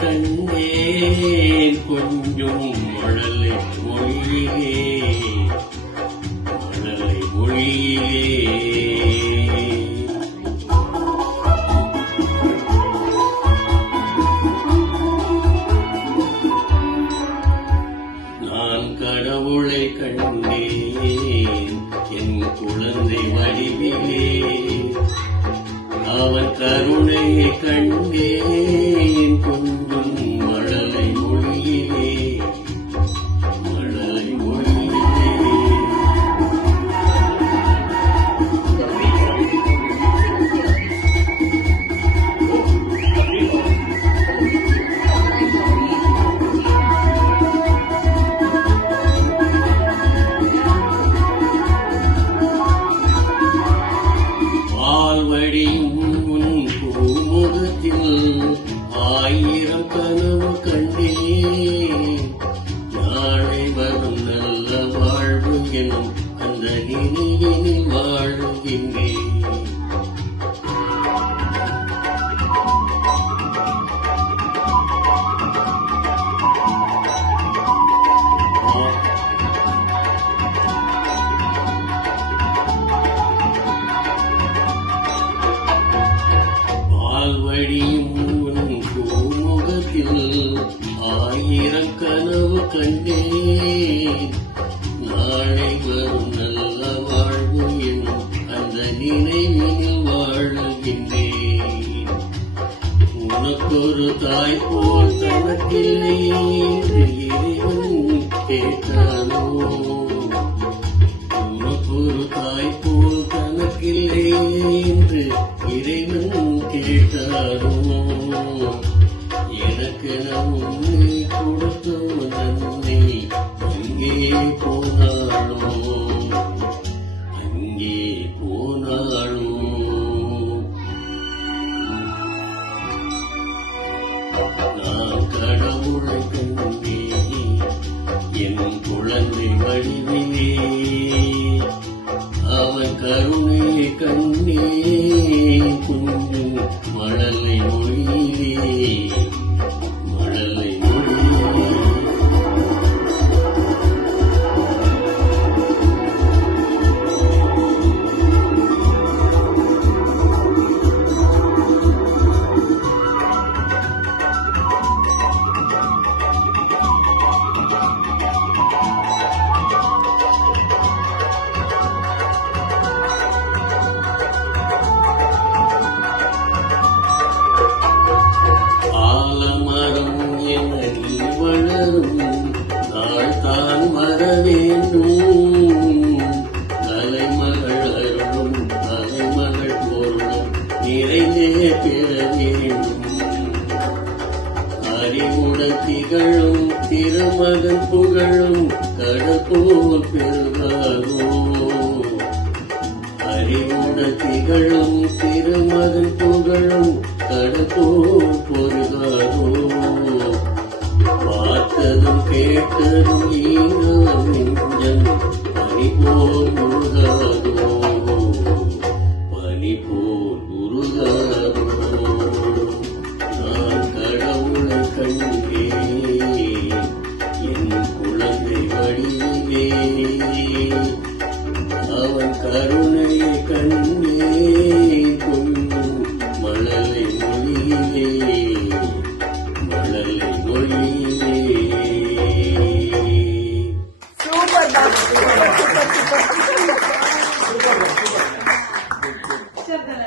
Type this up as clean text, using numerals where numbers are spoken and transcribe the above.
கண்டேன் கொஞ்சம் மழலை மொழியே மழலை மொழியே நான் கடவுளை கண்டேன் என் குழந்தை வடிவிலே அவன் கருணையை கண்டேன் கொஞ்சம் மழலை மொழியிலே மழலை மொழியிலே பால்வடியும் ஆயிரம் கனவு கண்டேன் நாளை வரும் நல்ல வாழ்வு எனும் அந்த நினைவினில் வாழுகின்றேன் பால்வடியும் ஆயிரம் கனவு கண்டேன் நாளை வரும் நல்ல வாழ்வு எனும் அந்த நினைவினில் வாழுகின்றேன் உனக்கொரு தாய் போல் தனக்கில்லை என்று இறைவன் கேட்டானோ உனக்கொரு தாய் போல் தனக்கில்லை என்று இறைவன் கேட்டானோ எனக்கு உன்னை கொடுத்து நன்மை அங்கே போனாளோ அங்கே போனாளோ நான் கடவுளை கண்டேன் என் குழந்தை வடிவிலே அவன் கருணையை கண்டேன் கொஞ்சம் மழலை மொழியிலே மழலை மொழியிலே நாள் தான் வர வேண்டும் தலைமகள் அருளும் தலைமகள் பொருளும் நிறைந்தே பெற வேண்டும் அறிவுடன் திகழும் திருமகன் புகழும் கடற்போல் பெருகாதோ அறிவுடன் திகழும் திருமகன் புகழும் கடற்போல் பொருகாதோ பார்த்ததும் கேட்டதும் ஈரம் நெஞ்சம் பனி போல் உருகாதோ பனி போல் உருகாதோ நான் கடவுளை கண்டேன் என் குழந்தை வடிவிலே அவன் கருணை